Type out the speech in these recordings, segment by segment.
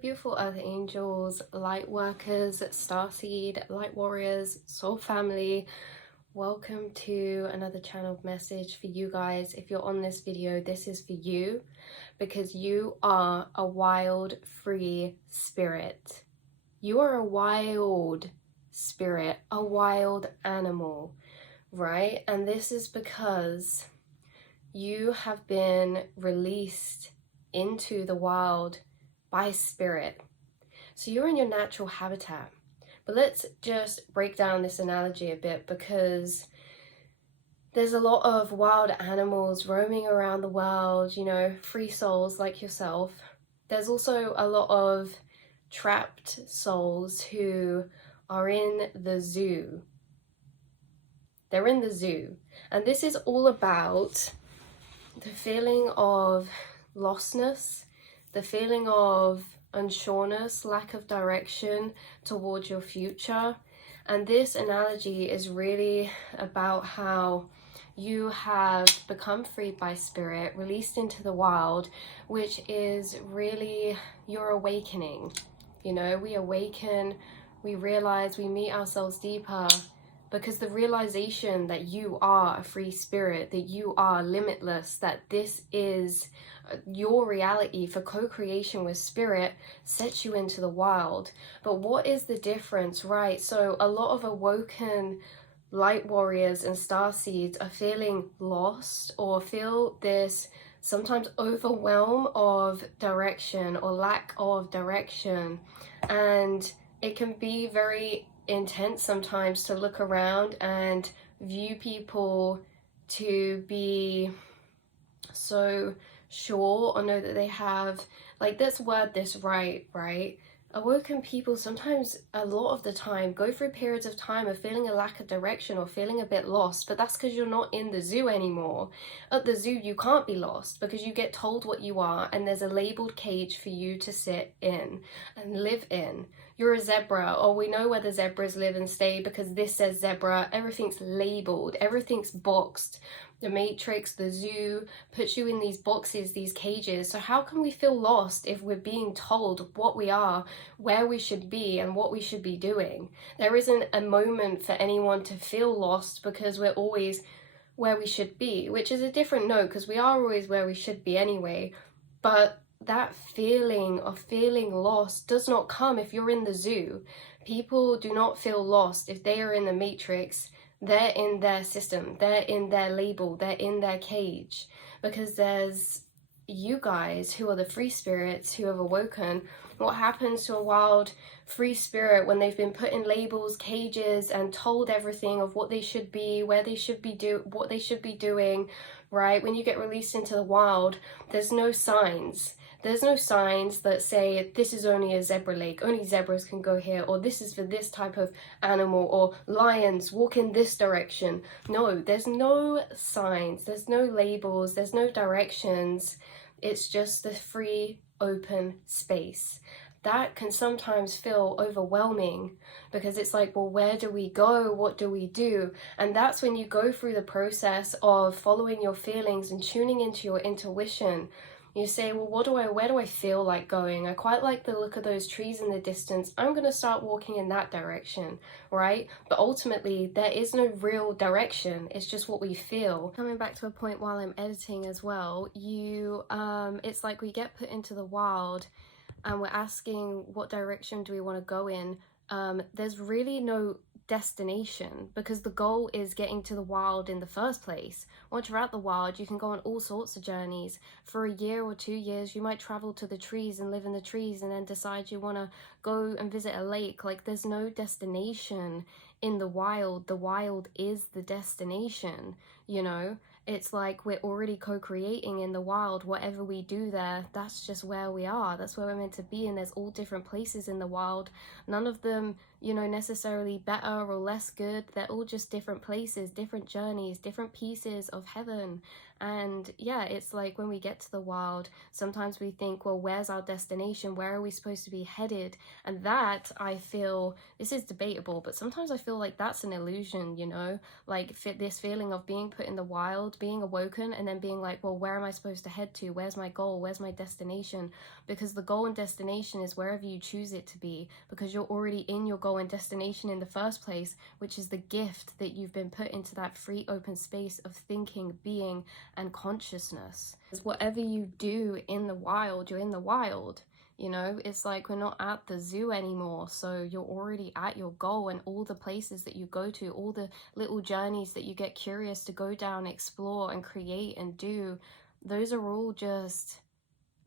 beautiful earth angels, light workers, starseed, light warriors, soul family. Welcome to another channeled message for you guys. If you're on this video, this is for you because you are a wild, free spirit. You are a wild spirit, a wild animal, right? And this is because you have been released into the wild by spirit. So you're in your natural habitat. But let's just break down this analogy a bit, because there's a lot of wild animals roaming around the world, you know, free souls like yourself. There's also a lot of trapped souls who are in the zoo. They're in the zoo. And this is all about the feeling of lostness, the feeling of unsureness, lack of direction towards your future. And this analogy is really about how you have become freed by spirit, released into the wild, which is really your awakening. You know, we awaken, we realize, we meet ourselves deeper, because the realization that you are a free spirit, that you are limitless, that this is your reality for co-creation with spirit, sets you into the wild. But what is the difference, right? So a lot of awoken light warriors and starseeds are feeling lost, or feel this sometimes overwhelm of direction or lack of direction. And it can be very intense sometimes to look around and view people to be so sure, or know that they have, like, let's word this right? Awoken people sometimes, a lot of the time, go through periods of time of feeling a lack of direction or feeling a bit lost, but that's because you're not in the zoo anymore. At the zoo, you can't be lost because you get told what you are, and there's a labeled cage for you to sit in and live in. You're a zebra, or we know where the zebras live and stay because this says zebra. Everything's labeled, everything's boxed. The Matrix, the zoo, puts you in these boxes, these cages. So how can we feel lost if we're being told what we are, where we should be, and what we should be doing? There isn't a moment for anyone to feel lost because we're always where we should be, which is a different note because we are always where we should be anyway. But that feeling of feeling lost does not come if you're in the zoo. People do not feel lost if they are in the Matrix. They're in their system, they're in their label, they're in their cage, because there's you guys who are the free spirits who have awoken. What happens to a wild free spirit when they've been put in labels, cages, and told everything of what they should be, where they should be what they should be doing, right? When you get released into the wild, there's no signs. There's no signs that say this is only a zebra lake, only zebras can go here, or this is for this type of animal, or lions walk in this direction. No, there's no signs, there's no labels, there's no directions. It's just the free, open space. That can sometimes feel overwhelming because it's like, well, where do we go? What do we do? And that's when you go through the process of following your feelings and tuning into your intuition. You say, well, where do I feel like going? I quite like the look of those trees in the distance. I'm going to start walking in that direction, right? But ultimately, there is no real direction. It's just what we feel. Coming back to a point while I'm editing as well, it's like we get put into the wild and we're asking what direction do we want to go in. There's really no destination because the goal is getting to the wild in the first place. Once you're at the wild, you can go on all sorts of journeys. For a year or 2 years, you might travel to the trees and live in the trees and then decide you want to go and visit a lake. Like, there's no destination in the wild. The wild is the destination, you know? It's like we're already co-creating in the wild. Whatever we do there, that's just where we are. That's where we're meant to be. And there's all different places in the wild. None of them you know, necessarily better or less good. They're all just different places, different journeys, different pieces of heaven. And yeah, it's like when we get to the wild, sometimes we think, well, where's our destination? Where are we supposed to be headed? And that, I feel, this is debatable, but sometimes I feel like that's an illusion, you know, like this feeling of being put in the wild, being awoken, and then being like, well, where am I supposed to head to? Where's my goal? Where's my destination? Because the goal and destination is wherever you choose it to be, because you're already in your goal and destination in the first place, which is the gift that you've been put into that free open space of thinking, being, and consciousness. Whatever you do in the wild, you're in the wild. You know, it's like we're not at the zoo anymore, so you're already at your goal, and all the places that you go to, all the little journeys that you get curious to go down, explore, and create and do, those are all just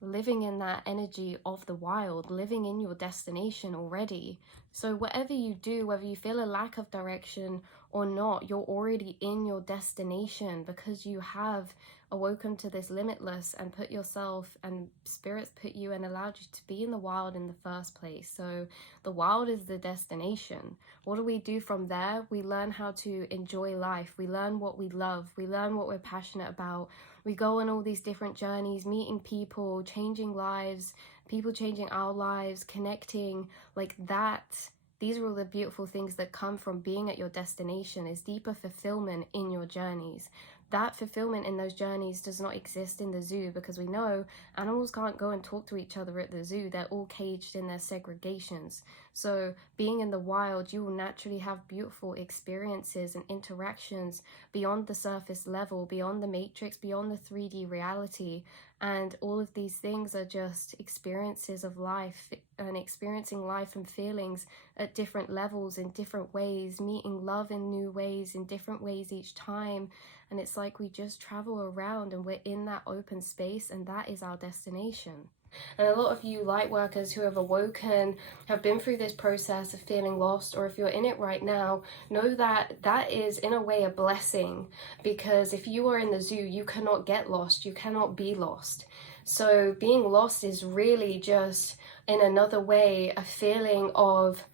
living in that energy of the wild, living in your destination already. So whatever you do, whether you feel a lack of direction or not, you're already in your destination, because you have awoken to this limitless and put yourself, and spirits put you and allowed you to be in the wild in the first place. So the wild is the destination. What do we do from there? We learn how to enjoy life. We learn what we love. We learn what we're passionate about. We go on all these different journeys, meeting people, changing lives, people changing our lives, connecting, like that. These are all the beautiful things that come from being at your destination, is deeper fulfillment in your journeys. That fulfillment in those journeys does not exist in the zoo, because we know animals can't go and talk to each other at the zoo. They're all caged in their segregations. So being in the wild, you will naturally have beautiful experiences and interactions beyond the surface level, beyond the matrix, beyond the 3D reality. And all of these things are just experiences of life, and experiencing life and feelings at different levels, in different ways, meeting love in new ways, in different ways each time. And it's like we just travel around and we're in that open space, and that is our destination. And a lot of you light workers who have awoken, have been through this process of feeling lost, or if you're in it right now, know that that is in a way a blessing, because if you are in the zoo, you cannot get lost, you cannot be lost. So being lost is really just, in another way, a feeling of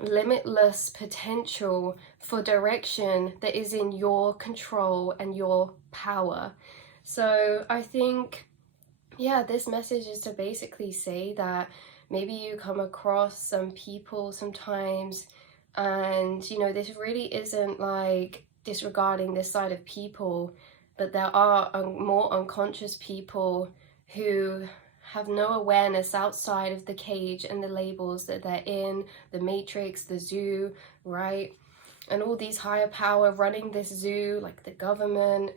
limitless potential for direction that is in your control and your power. So I think, yeah, this message is to basically say that maybe you come across some people sometimes, and you know, this really isn't like disregarding this side of people, but there are more unconscious people who have no awareness outside of the cage and the labels that they're in, the matrix, the zoo, right? And all these higher power running this zoo, like the government,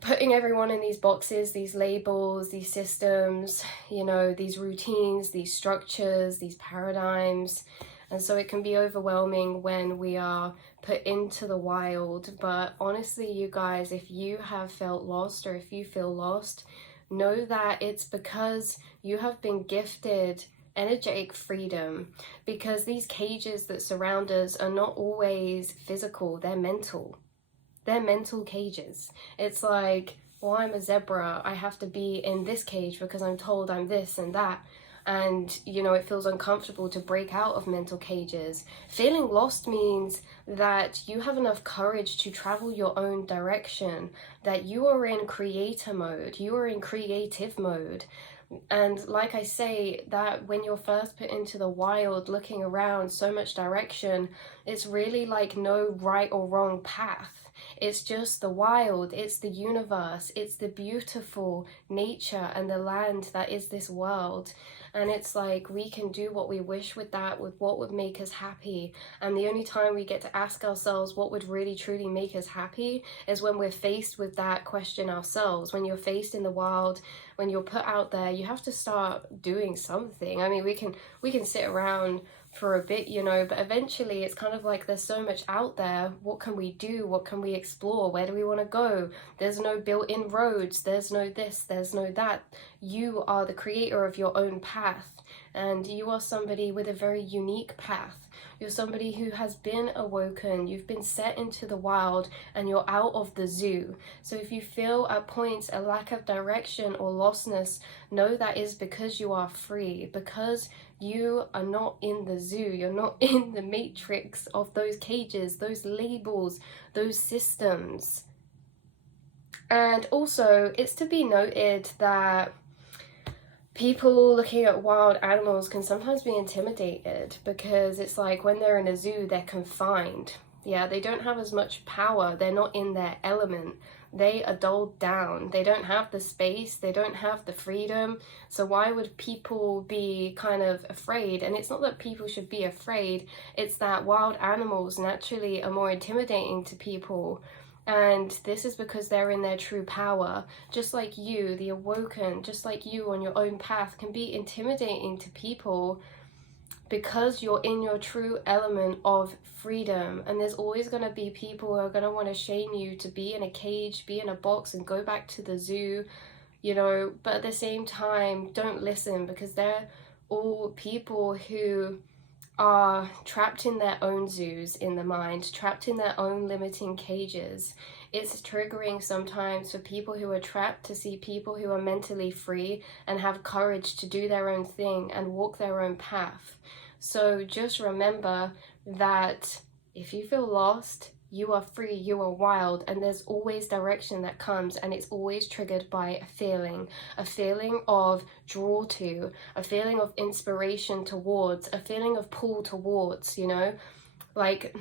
putting everyone in these boxes, these labels, these systems, you know, these routines, these structures, these paradigms. And so it can be overwhelming when we are put into the wild. But honestly, you guys, if you have felt lost, or if you feel lost, know that it's because you have been gifted energetic freedom, because these cages that surround us are not always physical, they're mental. They're mental cages. It's like, well, I'm a zebra, I have to be in this cage because I'm told I'm this and that. And, you know, it feels uncomfortable to break out of mental cages. Feeling lost means that you have enough courage to travel your own direction, that you are in creator mode, you are in creative mode. And like I say, that when you're first put into the wild, looking around, so much direction, it's really like no right or wrong path. It's just the wild, it's the universe, it's the beautiful nature and the land that is this world. And it's like we can do what we wish with that, with what would make us happy. And the only time we get to ask ourselves what would really truly make us happy is when we're faced with that question ourselves. When you're faced in the wild, when you're put out there, you have to start doing something. I mean, we can sit around for a bit, you know, but eventually it's kind of like there's so much out there. What can we do? What can we explore? Where do we want to go? There's no built-in roads, there's no this, there's no that. You are the creator of your own path, and you are somebody with a very unique path. You're somebody who has been awoken, you've been set into the wild, and you're out of the zoo. So if you feel at points a lack of direction or lostness, know that is because you are free, because you are not in the zoo. You're not in the matrix of those cages, those labels, those systems. And also, it's to be noted that people looking at wild animals can sometimes be intimidated, because it's like when they're in a zoo, they're confined. Yeah, they don't have as much power. They're not in their element. They are dulled down. They don't have the space. They don't have the freedom. So why would people be kind of afraid? And it's not that people should be afraid. It's that wild animals naturally are more intimidating to people. And this is because they're in their true power. Just like you, the awoken, just like you on your own path, can be intimidating to people because you're in your true element of freedom. And there's always going to be people who are going to want to shame you to be in a cage, be in a box, and go back to the zoo, you know. But at the same time, don't listen, because they're all people who are trapped in their own zoos in the mind, trapped in their own limiting cages. It's triggering sometimes for people who are trapped to see people who are mentally free and have courage to do their own thing and walk their own path. So just remember that if you feel lost, you are free, you are wild, and there's always direction that comes, and it's always triggered by a feeling of draw to, a feeling of inspiration towards, a feeling of pull towards, you know? Like,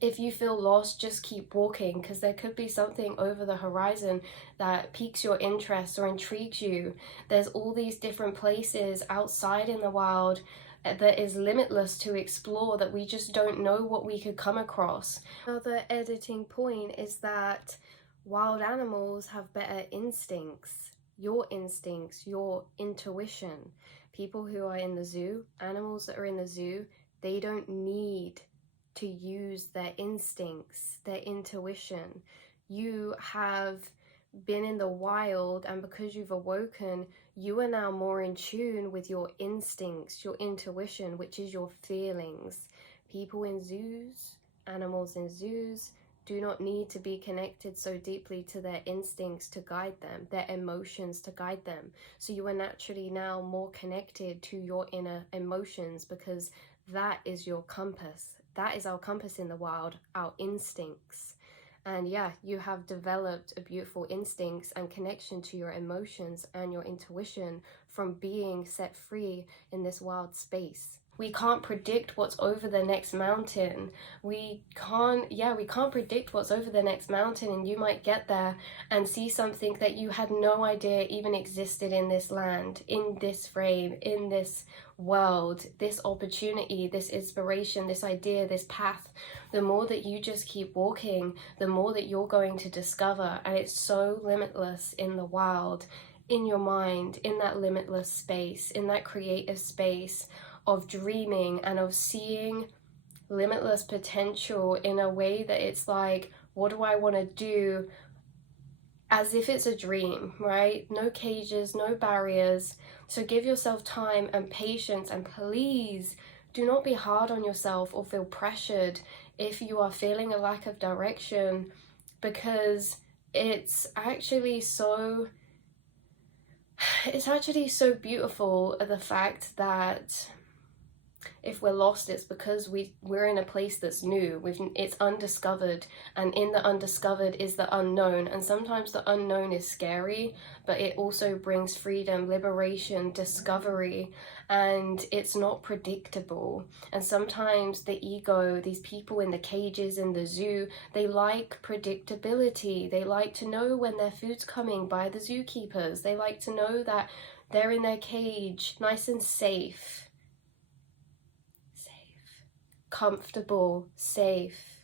if you feel lost, just keep walking, because there could be something over the horizon that piques your interest or intrigues you. There's all these different places outside in the wild that is limitless to explore, that we just don't know what we could come across. Another editing point is that wild animals have better instincts, your intuition. People who are in the zoo, animals that are in the zoo, they don't need to use their instincts, their intuition. You have been in the wild, and because you've awoken, you are now more in tune with your instincts, your intuition, which is your feelings. People in zoos, animals in zoos, do not need to be connected so deeply to their instincts to guide them, their emotions to guide them. So you are naturally now more connected to your inner emotions, because that is your compass. That is our compass in the wild, our instincts. And yeah, you have developed a beautiful instincts and connection to your emotions and your intuition from being set free in this wild space. We can't predict what's over the next mountain. We can't predict what's over the next mountain, and you might get there and see something that you had no idea even existed in this land, in this frame, in this world, this opportunity, this inspiration, this idea, this path. The more that you just keep walking, the more that you're going to discover. And it's so limitless in the wild, in your mind, in that limitless space, in that creative space of dreaming and of seeing limitless potential in a way that it's like, what do I want to do? As if it's a dream, right? No cages, no barriers. So give yourself time and patience, and please do not be hard on yourself or feel pressured if you are feeling a lack of direction, because it's actually so beautiful, the fact that if we're lost, it's because we're in a place that's new. It's undiscovered, and in the undiscovered is the unknown. And sometimes the unknown is scary, but it also brings freedom, liberation, discovery, and it's not predictable. And sometimes the ego, these people in the cages in the zoo, they like predictability. They like to know when their food's coming by the zookeepers. They like to know that they're in their cage, nice and safe. Comfortable, safe,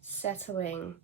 settling.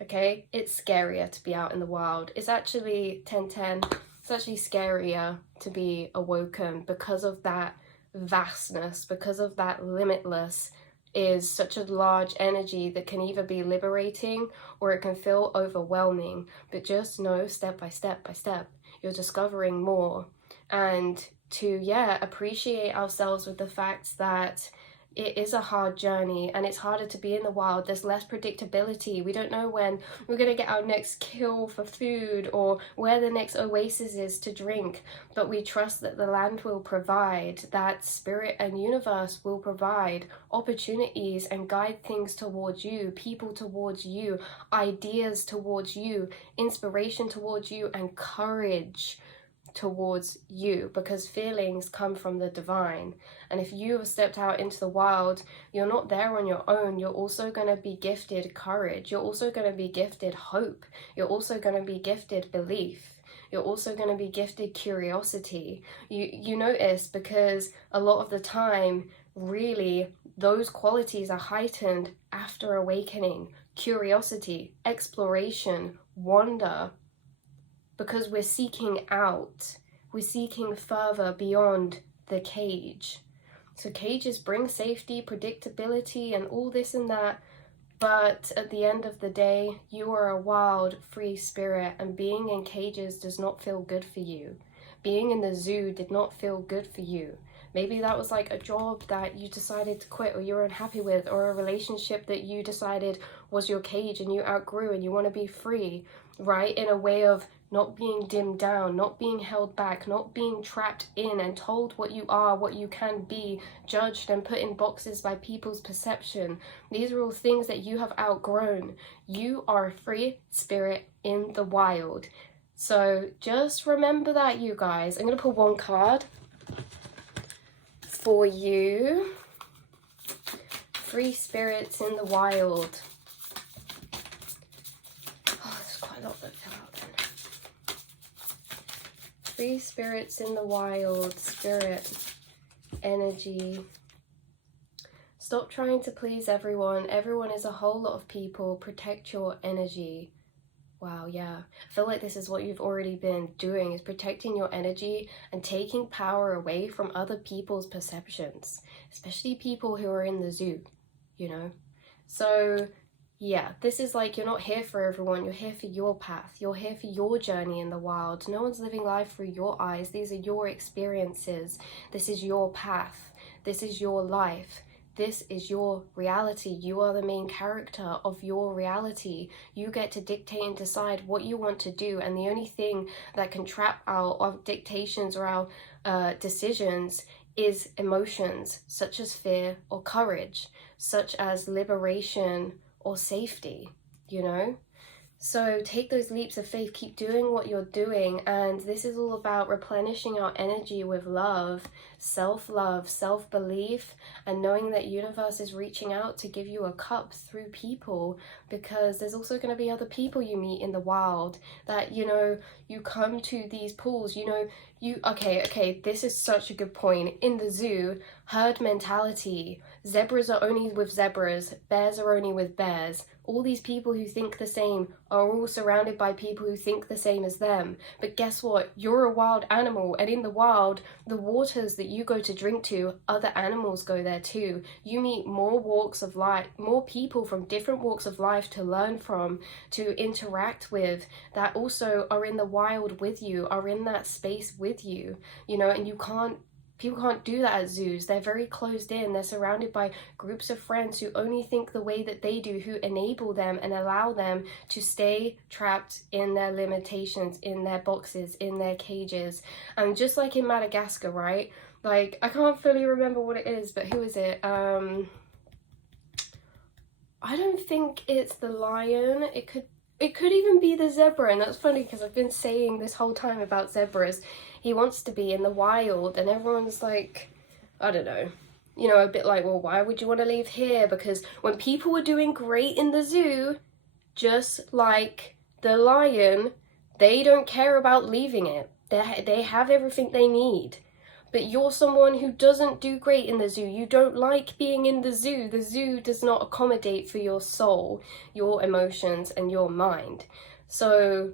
Okay, it's scarier to be out in the wild. It's actually 10-10. It's actually scarier to be awoken, because of that vastness, because of that limitless is such a large energy that can either be liberating or it can feel overwhelming. But just know, step by step by step, you're discovering more. And to appreciate ourselves with the fact that It is a hard journey, and it's harder to be in the wild. There's less predictability. We don't know when we're going to get our next kill for food or where the next oasis is to drink, but we trust that the land will provide, that spirit and universe will provide opportunities and guide things towards you, people towards you, ideas towards you, inspiration towards you, and courage towards you, because feelings come from the divine. And if you have stepped out into the wild, you're not there on your own. You're also going to be gifted courage. You're also going to be gifted hope. You're also going to be gifted belief. You're also going to be gifted curiosity. You notice, because a lot of the time, really, those qualities are heightened after awakening. Curiosity, exploration, wonder, because we're seeking out, we're seeking further beyond the cage. So cages bring safety, predictability, and all this and that, but at the end of the day, you are a wild, free spirit, and being in cages does not feel good for you. Being in the zoo did not feel good for you. Maybe that was like a job that you decided to quit, or you're unhappy with, or a relationship that you decided was your cage and you outgrew and you want to be free, right? In a way of not being dimmed down, not being held back, not being trapped in and told what you are, what you can be, judged and put in boxes by people's perception. These are all things that you have outgrown. You are a free spirit in the wild. So just remember that, you guys. I'm going to pull one card for you. Free spirits in the wild. Oh, there's quite a lot that fell out then. Free spirits in the wild, spirit, energy. Stop trying to please everyone. Everyone is a whole lot of people. Protect your energy. Wow, yeah. I feel like this is what you've already been doing, is protecting your energy and taking power away from other people's perceptions, especially people who are in the zoo, you know? So yeah, this is like, you're not here for everyone. You're here for your path. You're here for your journey in the wild. No one's living life through your eyes. These are your experiences. This is your path. This is your life. This is your reality. You are the main character of your reality. You get to dictate and decide what you want to do. And the only thing that can trap our dictations or our decisions is emotions, such as fear or courage, such as liberation or safety, you know? So take those leaps of faith, keep doing what you're doing, and this is all about replenishing our energy with love, self-love, self-belief, and knowing that universe is reaching out to give you a cup through people, because there's also going to be other people you meet in the wild that, you know, you come to these pools, you know, okay, this is such a good point. In the zoo, herd mentality, zebras are only with zebras, bears are only with bears. All these people who think the same are all surrounded by people who think the same as them. But guess what? You're a wild animal, and in the wild, the waters that you go to drink to, other animals go there too. You meet more walks of life, more people from different walks of life to learn from, to interact with, that also are in the wild with you, are in that space with you, you know, and people can't do that at zoos. They're very closed in. They're surrounded by groups of friends who only think the way that they do, who enable them and allow them to stay trapped in their limitations, in their boxes, in their cages. And just like in Madagascar, right? Like, I can't fully remember what it is, but who is it? I don't think it's the lion. It could even be the zebra, and that's funny because I've been saying this whole time about zebras. He wants to be in the wild, and everyone's like, I don't know, you know, a bit like, well, why would you want to leave here? Because when people were doing great in the zoo, just like the lion, they don't care about leaving it. They have everything they need. But you're someone who doesn't do great in the zoo. You don't like being in the zoo. The zoo does not accommodate for your soul, your emotions, and your mind. So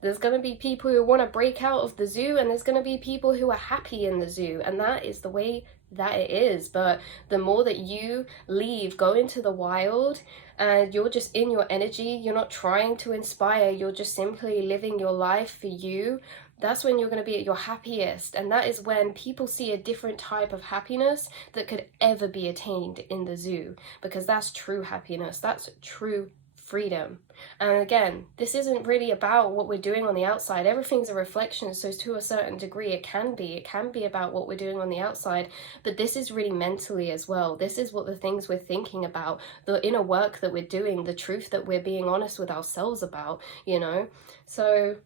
there's going to be people who want to break out of the zoo, and there's going to be people who are happy in the zoo, and that is the way that it is. But the more that you leave, go into the wild, and you're just in your energy, you're not trying to inspire, you're just simply living your life for you, That's when you're going to be at your happiest. And that is when people see a different type of happiness that could ever be attained in the zoo, because that's true happiness. That's true freedom. And again, this isn't really about what we're doing on the outside. Everything's a reflection, so to a certain degree it can be about what we're doing on the outside, but this is really mentally as well. This is what the things we're thinking about, the inner work that we're doing, the truth that we're being honest with ourselves about, you know. So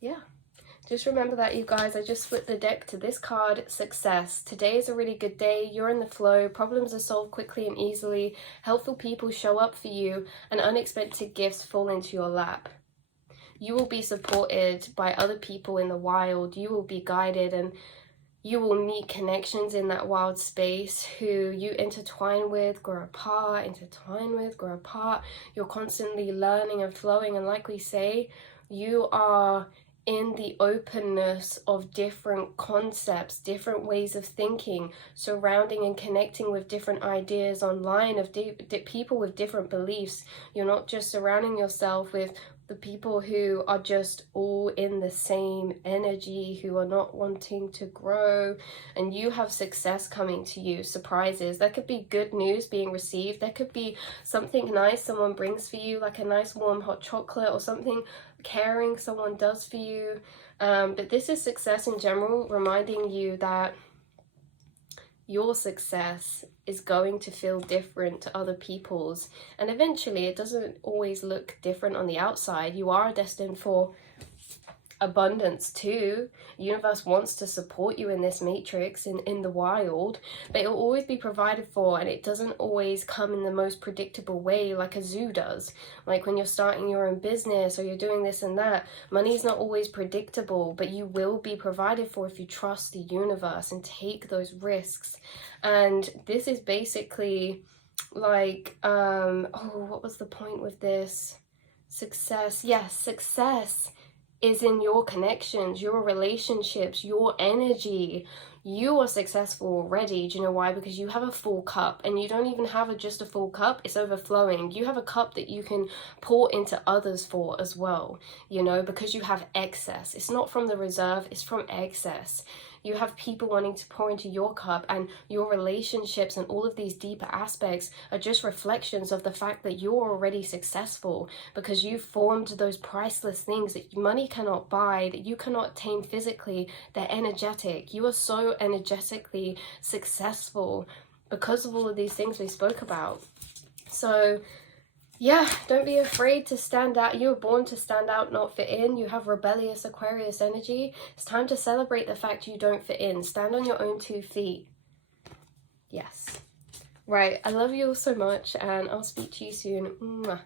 yeah, just remember that, you guys. I just flipped the deck to this card, success. Today is a really good day. You're in the flow. Problems are solved quickly and easily. Helpful people show up for you, and unexpected gifts fall into your lap. You will be supported by other people in the wild. You will be guided, and you will meet connections in that wild space who you intertwine with, grow apart, grow apart. You're constantly learning and flowing, and like we say, you are in the openness of different concepts, different ways of thinking, surrounding and connecting with different ideas online of people with different beliefs. You're not just surrounding yourself with the people who are just all in the same energy, who are not wanting to grow, and you have success coming to you, surprises. There could be good news being received. There could be something nice someone brings for you, like a nice warm hot chocolate or something caring someone does for you. But this is success in general, reminding you that your success is going to feel different to other people's, and eventually it doesn't always look different on the outside. You are destined for abundance too. The universe wants to support you in this matrix, in the wild, but it will always be provided for, and it doesn't always come in the most predictable way like a zoo does. Like when you're starting your own business or you're doing this and that, money's not always predictable, but you will be provided for if you trust the universe and take those risks. And this is basically like what was the point with this? Success. Yes, success is in your connections, your relationships, your energy. You are successful already. Do you know why? Because you have a full cup, and you don't even have just a full cup, it's overflowing. You have a cup that you can pour into others for as well, you know, because you have excess. It's not from the reserve, it's from excess. You have people wanting to pour into your cup, and your relationships and all of these deeper aspects are just reflections of the fact that you're already successful, because you formed those priceless things that money cannot buy, that you cannot tame physically. They're energetic. You are so energetically successful because of all of these things we spoke about. So yeah, don't be afraid to stand out. You were born to stand out, not fit in. You have rebellious Aquarius energy. It's time to celebrate the fact you don't fit in. Stand on your own 2 feet. Yes. Right, I love you all so much, and I'll speak to you soon. Mwah.